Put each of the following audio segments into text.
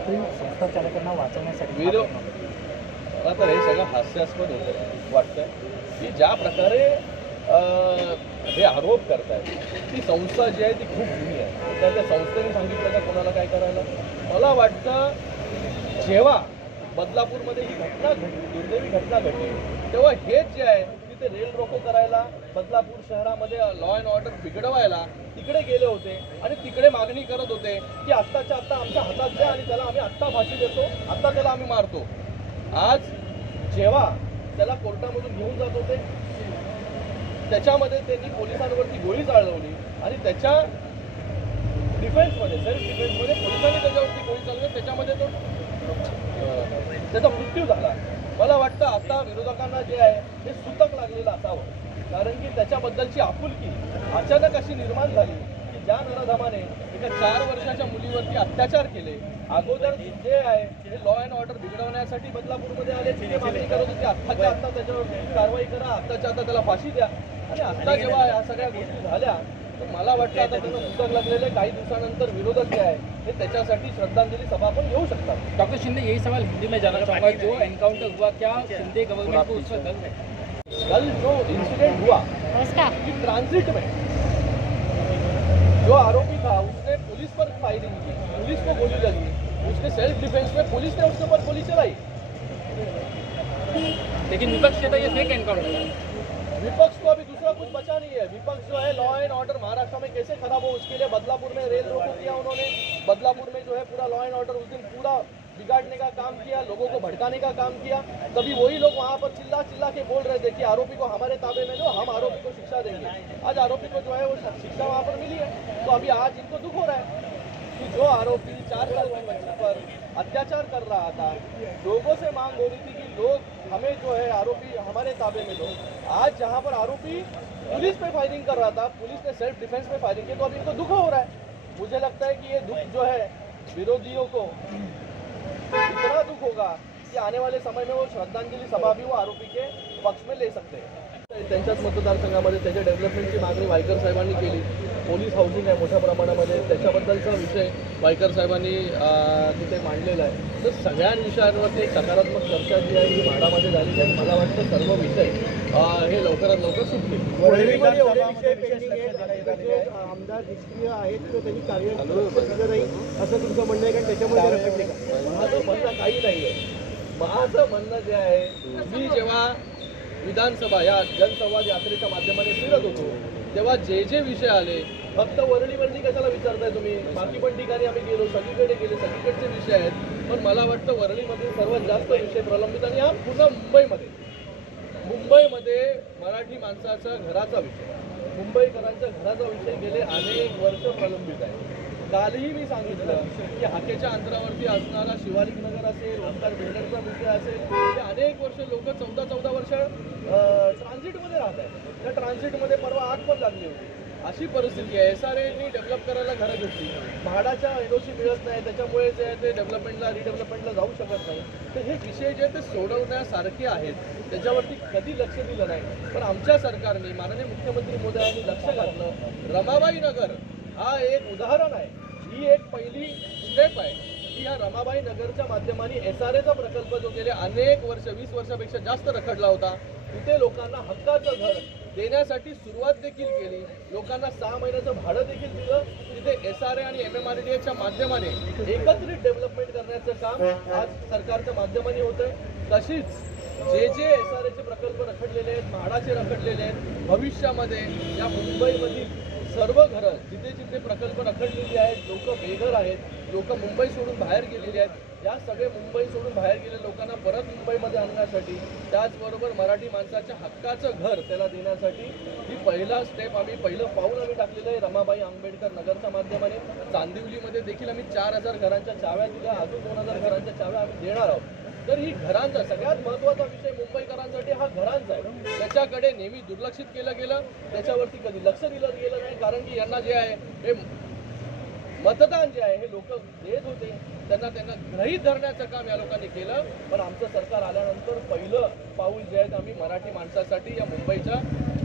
कुठेतरी संस्था चालकांना वाचवण्यासाठी मला तर हे सगळं हास्यास्पद होतं वाटतं की ज्या प्रकारे हे आरोप करतायत ती संस्था जी आहे ती खूप जुनी आहे. त्या संस्थेने सांगितलं का कोणाला काय करायला. मला वाटतं जेव्हा बदलापूरमध्ये ही घटना घडली, दुर्दैवी घटना घडली, तेव्हा हेच जे आहे तिथे रेल रोको करायला, बदलापूर शहरामध्ये लॉ अँड ऑर्डर बिघडवायला तिकडे गेले होते आणि तिकडे मागणी करत होते की आत्ताच्या आत्ता आमच्या हातात द्या आणि त्याला आम्ही आत्ता फाशी देतो, आत्ता त्याला आम्ही मारतो. आज जेव्हा त्याला कोर्टामधून घेऊन जात होते त्याच्यामध्ये त्यांनी पोलिसांवरती गोळी चालवली आणि त्याच्या डिफेन्समध्ये, सेल्फ डिफेन्समध्ये पोलिसांनी त्याच्यावरती गोळी चालवली, त्याच्यामध्ये तो त्याचा मृत्यू झाला. मला वाटतं आता विरोधकांना जे आहे हे सूतक लागलेलं असावं, कारण की त्याच्याबद्दलची आपुलकी अचानक अशी निर्माण झाली की ज्या नराधमाने एका 4 वर्षाच्या मुलीवरती अत्याचार केले, अगोदर जे आहे हे लॉ अँड ऑर्डर बिघडवण्यासाठी बदलापूरमध्ये आले, तिथे मागणी करत होती आत्ताच्या आत्ता त्याच्यावर कारवाई करा, आत्ताच्या आत्ता त्याला फाशी द्या. आणि आता जेव्हा या सगळ्या गोष्टी झाल्या तर मला वाटतं आता त्यांना सूतक लागलेले काही दिवसानंतर विरोधक जे आहे हे त्याच्यासाठी श्रद्धांजलि सभा पण घेऊ शकतात. डॉक्टर शिंदे, यही सवाल हिंदी में जाना चाहूँगा, जो एनकाउंटर हुआ क्या शिंदे गवर्नमेंट को उसका गल है? कल जो इंसिडेंट हुआ कि ट्रांजिट में जो आरोपी था उसने पुलिस पर फायरिंग की, पुलिस को गोली लगी, उसके सेल्फ डिफेंस में पुलिस ने उसके ऊपर गोली चलाई. लेकिन विपक्ष कहता है ये फेक एनकाउंटर है. विपक्ष को अभी दूसरा कुछ बचा नहीं है. विपक्ष जो है लॉ एंड ऑर्डर महाराष्ट्र में कैसे खराब हो उसके लिए बदलापुर में रेल रोको किया उन्होंने. बदलापुर में जो है पूरा लॉ एंड ऑर्डर उस दिन पूरा बिगाड़ने का काम किया, लोगों को भड़काने का काम किया. तभी वही लोग वहाँ पर चिल्ला चिल्ला के बोल रहे थे कि आरोपी को हमारे ताबे में लो, हम आरोपी को शिक्षा देंगे. आज आरोपी को जो है वो शिक्षा वहाँ पर मिली है. तो अभी आज इनको दुख हो रहा है कि जो आरोपी 4 साल की बच्ची पर अत्याचार कर रहा था, लोगों से मांग हो रही थी कि लोग हमें जो है आरोपी हमारे ताबे में लो. आज जहाँ पर आरोपी पुलिस पे फायरिंग कर रहा था, पुलिस ने सेल्फ डिफेंस में फायरिंग की, तो अभी इनको दुख हो रहा है. मुझे लगता है कि ये दुख जो है विरोधियों को इतना दुख होगा कि आने वाले समय में वो श्रद्धांजलि सभा भी वो आरोपी के पक्ष में ले सकते हैं. त्यांच्याच मतदारसंघामध्ये त्याच्या डेव्हलपमेंटची मागणी वायकर साहेबांनी केली. पोलीस हाऊसिंग आहे मोठ्या प्रमाणामध्ये, त्याच्याबद्दलचा विषय वायकर साहेबांनी तिथे मांडलेला आहे. तर सगळ्या विषयांवरती एक सकारात्मक चर्चा जी आहे ही म्हाडामध्ये झाली आहे. मला वाटतं सर्व विषय हे लवकरात लवकर सुटतील. आमदार निष्क्रिय आहेत किंवा त्यांनी कार्य नाही असं तुमचं म्हणणं आहे, कारण त्याच्यामुळे माझं म्हणणं काही नाही आहे. माझं म्हणणं जे आहे, मी जेव्हा विधानसभा या जनसंवाद यात्रेच्या माध्यमाने फिरत होतो तेव्हा जे जे विषय आले, फक्त वरळी कशाला विचारताय तुम्ही, बाकी पण ठिकाणी आम्ही गेलो, सगळीकडे गेले, सगळीकडचे विषय आहेत. पण मला वाटतं वरळीमध्ये सर्वात जास्त विषय प्रलंबित आणि हा पूर्ण मुंबईमध्ये मराठी माणसाचा घराचा विषय, मुंबईकरांच्या घराचा विषय गेले अनेक वर्ष प्रलंबित आहे. कालही मी सांगितलं की हाकेच्या अंतरावरती असणारा शिवालिक नगर असेल, ओंकार बिल्डरचा विषय असेल, ते अनेक वर्ष लोक 14-14 वर्ष ट्रान्झिटमध्ये राहत आहेत. त्या ट्रान्झिटमध्ये परवा आग पण लागली होती. अशी परिस्थिती आहे. SRAनी डेव्हलप करायला घरं घेतली, म्हाडाच्या NOC मिळत नाही, त्याच्यामुळे जे ते डेव्हलपमेंटला रिडेव्हलपमेंटला जाऊ शकत नाही. तर हे विषय जे ते सोडवण्यासारखे आहेत, त्याच्यावरती कधी लक्ष दिलं नाही. पण आमच्या सरकारने, माननीय मुख्यमंत्री महोदयांनी लक्ष घातलं. रमाबाई नगर हा एक उदाहरण आहे, ही एक पहिली स्टेप आहे की या रमाबाई नगरच्या माध्यमाने SRAचा प्रकल्प जो गेले अनेक वर्ष 20 वर्षापेक्षा जास्त रखडला होता, तिथे लोकांना हक्काचं घर देण्यासाठी सुरुवात देखील केली. लोकांना 6 महिन्याचं भाडं देखील दिलं. तिथे SRA आणि MMRDAच्या माध्यमाने एकत्रित डेव्हलपमेंट करण्याचं काम आज सरकारच्या माध्यमाने होतंय. तशीच जे SRAचे प्रकल्प रखडलेले आहेत, म्हाडाचे रखडलेले आहेत, भविष्यामध्ये या मुंबईमधील सर्व घरं जिथे जिथे प्रकल्प रखडलेली आहेत, लोक बेघर आहेत, लोक मुंबई सोडून बाहेर गेलेली आहेत, या सगळे मुंबई सोडून बाहेर गेलेल्या लोकांना परत मुंबईमध्ये आणण्यासाठी, त्याचबरोबर मराठी माणसाच्या हक्काचं घर त्याला देण्यासाठी ही पहिला स्टेप पहिलं पाऊल आम्ही टाकलेलं आहे. रमाबाई आंबेडकर नगरच्या माध्यमाने चांदिवलीमध्ये देखील आम्ही 4000 घरांच्या चाव्या दिल्या, अजून 2000 घरांच्या चाव्या आम्ही देणार आहोत. तर ही घरांचा सगळ्यात महत्त्वाचा विषय मुंबईकरांसाठी हा घरांचा आहे. त्याच्याकडे नेहमी दुर्लक्षित केलं गेलं, त्याच्यावरती कधी लक्ष दिलं गेलं नाही, कारण की यांना जे आहे हे मतदान जे आहे हे लोक देत होते, त्यांना गृहीत धरण्याचं काम या लोकांनी केलं. पण आमचं सरकार आल्यानंतर पहिलं पाऊल जे आहे आम्ही मराठी माणसासाठी या मुंबईच्या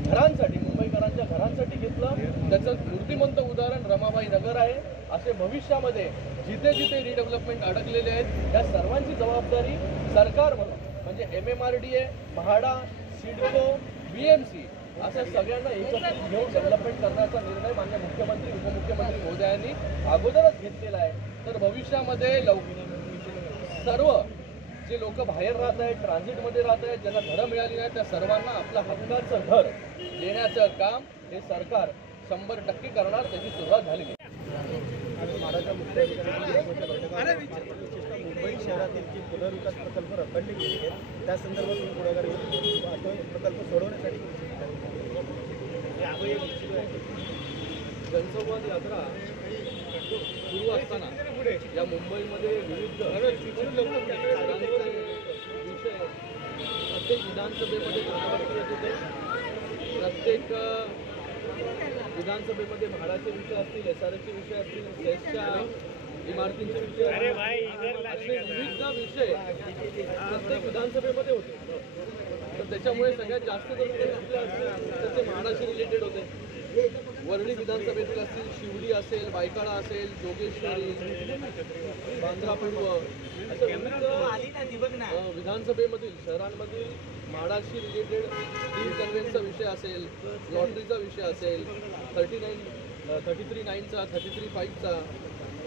घरांसाठी, मुंबईकरांच्या घरांसाठी घेतलं. त्याचं मूर्तिमंत उदाहरण रमाबाई नगर आहे. असे भविष्यामध्ये जिथे जिथे रिडेव्हलपमेंट अडकलेले आहेत त्या सर्वांची जबाबदारी सरकार म्हणजे MMRDA, म्हाडा, सिडको, BMC अशा सगळ्यांना एकत्र घेऊन डेव्हलपमेंट करण्याचा निर्णय माननीय मुख्यमंत्री, उपमुख्यमंत्री महोदयांनी अगोदरच घेतलेला आहे. तर भविष्यामध्ये सर्व जे लोक बाहेर राहत आहेत, ट्रान्झिटमध्ये राहत आहेत, ज्यांना घरं मिळाली नाही त्या सर्वांना आपलं हक्काचं घर देण्याचं काम हे सरकार 100% करणार. त्याची सुरुवात झालेली आहे. म्हाडाच्या मुंबई शहरातील जे पुनर्विकास प्रकल्प रखडले गेले आहेत त्या संदर्भात तुम्ही पुढाकार घेऊन तो प्रकल्प सोडवण्यासाठी जनसंवाद यात्रा सुरू असताना या मुंबईमध्ये विविध विषय प्रत्येक विधानसभेमध्ये चर्चेत येत होते. प्रत्येक विधानसभेमध्ये म्हाडाचे विषय असतील, SRA चे विषय असतील, सेसच्या इमारतींचे विषय असे विविध विषय प्रत्येक विधानसभेमध्ये होते. तर त्याच्यामुळे सगळ्यात जास्त जर विषय असले असतील तर ते म्हाडाशी रिलेटेड होते. वरळी विधानसभेतील असतील, शिवडी असेल, बायकाळा असेल, जोगेश्वरी, बांद्रा पूर्व अशा विविध विधानसभेमधील शहरांमधील म्हाडाशी रिलेटेड स्टील कन्व्हेन्सचा विषय असेल, लॉटरीचा विषय असेल, 33(9)चा, 33(5)चा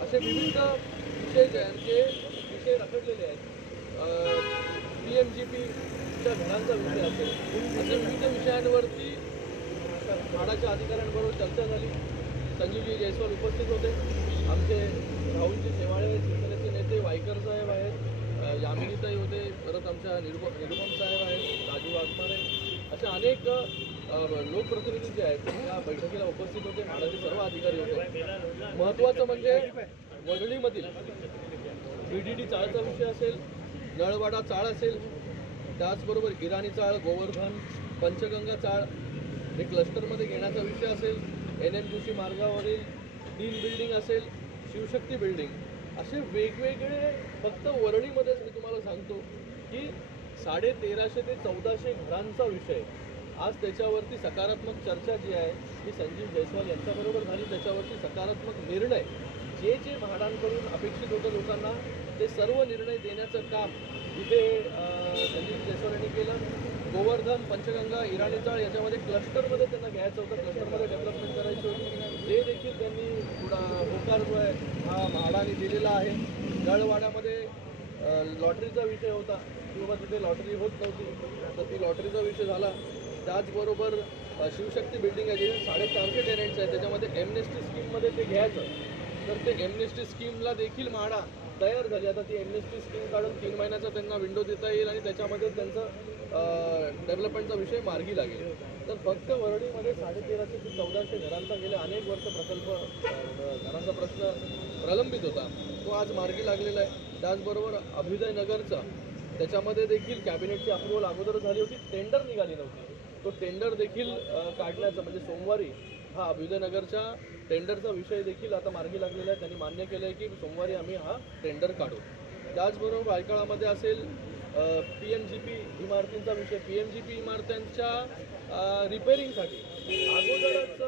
असे विविध विषय ज्यांचे विषय रखडलेले आहेत. PMGPच्या घरांचा विषय असेल, अशा विविध विषयांवरती म्हाडाच्या अधिकाऱ्यांबरोबर चर्चा झाली. संजीवजी जयस्वाल उपस्थित होते. आमचे राहुलजी शेवाळे शिवसेनेचे नेते वायकर साहेब आहेत, यामिनीताई होते, परत आमच्या निरुपम साहेब आहेत, राजू वाघमारे अशा अनेक लोकप्रतिनिधी जे आहेत त्या बैठकीला उपस्थित होते. म्हाडाचे सर्व अधिकारी होते. महत्त्वाचं म्हणजे वरळीमधील BDD चाळचा विषय असेल, नळवाडा चाळ असेल, त्याचबरोबर इराणी चाळ, गोवर्धन, पंचगंगा चाळ हे क्लस्टरमध्ये घेण्याचा विषय असेल, NM जोशी मार्गावरील डीन बिल्डिंग असेल, शिवशक्ती बिल्डिंग असे वेगवेगळे फक्त वरळीमध्येच मी तुम्हाला सांगतो की 1350 ते 1400 घरांचा विषय आज त्याच्यावरती सकारात्मक चर्चा जी आहे ती संजीव जयस्वाल यांच्याबरोबर झाली. त्याच्यावरती सकारात्मक निर्णय जे जे म्हाडांकडून अपेक्षित होतं लोकांना ते सर्व निर्णय देण्याचं काम इथे संजीव जयस्वाल यांनी केलं. गोवर्धन, पंचगंगा, इराणी चाळ याच्यामध्ये क्लस्टरमध्ये त्यांना घ्यायचं होतं, क्लस्टरमध्ये डेव्हलपमेंट करायची होती. ते देखील त्यांनी थोडा होकार जो आहे हा म्हाडाने दिलेला आहे. नळवाड्यामध्ये लॉटरीचा विषय होता किंवा तिथे लॉटरी होत नव्हती तर ती लॉटरीचा विषय झाला. त्याचबरोबर शिवशक्ती बिल्डिंग आहे जे 450 टेनंट्स आहे त्याच्यामध्ये एमनेस्टी स्कीममध्ये ते घ्यायचं तर ते एमनेस्टी स्कीमला देखील म्हाडा तयार झाली. आता ती एमनेस्टी स्कीम काढून 3 महिन्याचा त्यांना विंडो देता येईल आणि त्याच्यामध्ये त्यांचं डेव्हलपमेंटचा विषय मार्गी लागेल. तर फक्त वरळीमध्ये 1350 ते 1400 घरांचा गेले अनेक वर्ष घरांचा प्रश्न प्रलंबित होता तो आज मार्गी लागलेला आहे. त्याचबरोबर अभ्युदय नगरचा त्याच्यामध्ये देखील कॅबिनेटची अप्रुव्हल अगोदर झाली होती, टेंडर निघाली नव्हती. तो टेंडर देखील काढण्याचा म्हणजे सोमवारी हा अभ्युदय नगरच्या टेंडरचा विषय देखील आता मार्गी लागलेला आहे. त्यांनी मान्य केलं आहे की सोमवारी आम्ही हा टेंडर काढू. त्याचबरोबर बायकाळामध्ये असेल PMGP इमारतींचा विषय. PMGP इमारत्यांच्या रिपेरिंगसाठी अगोदरच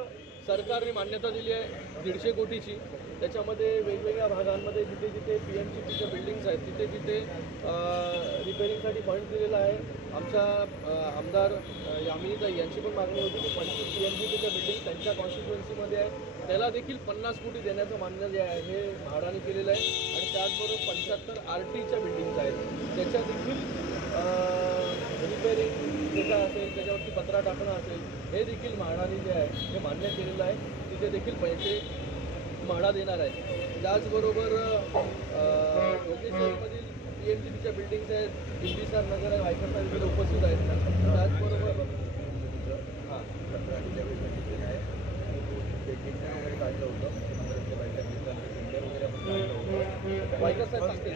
सरकारने मान्यता दिली आहे 150 कोटीची. त्याच्यामध्ये वेगवेगळ्या भागांमध्ये जिथे जिथे PMGPच्या बिल्डिंग्स आहेत तिथे तिथे रिपेरिंगसाठी फंड दिलेला आहे. आमच्या आमदार यामिनीताई यांची पण मागणी होती की 25 PMGPच्या बिल्डिंग त्यांच्या कॉन्स्टिट्युएन्सीमध्ये आहे त्याला देखील 50 कोटी देण्याचं मान्य जे आहे हे म्हाडाने केलेलं आहे. आणि त्याचबरोबर 75 RTच्या बिल्डिंग्स आहेत त्याच्या देखील रिपेरिंग त्याचा असेल त्याच्यावरती पत्रा टाकणं असेल हे देखील म्हाडाने जे आहे हे मान्य केलेलं आहे. तिथे देखील पैसे म्हाडा देणार आहे. त्याचबरोबर जोगेश्वरीमधील PMGPच्या बिल्डिंग्स आहेत, बिंबिसार नगर आहे, वायकर साहेब तिथे उपस्थित आहेत. त्याचबरोबर हां वायकर साहेब सांगतील.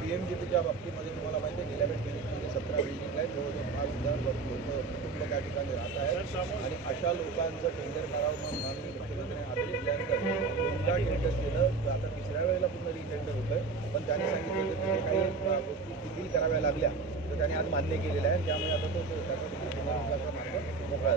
PMGPच्या बाबतीमध्ये तुम्हाला माहिती आहे गेल्या वेळेस 17 बिल्डिंग आहेत जवळजवळ 5,000 लोक कुटुंब त्या ठिकाणी राहत आहेत आणि अशा लोकांचं टेंडर करावं म्हणून माननीय मुख्यमंत्र्यांनी आदेश दिल्यानंतर 2दा टेंडर केलं. आता 3ऱ्या वेळेला पुन्हा रिटेंडर होतं आहे पण त्यांनी सांगितलं की काही गोष्टी शिथिल कराव्या लागल्या तर त्यांनी आज मान्य केलेल्या आहे. त्यामुळे आता तो त्याचा मार्ग मोकळा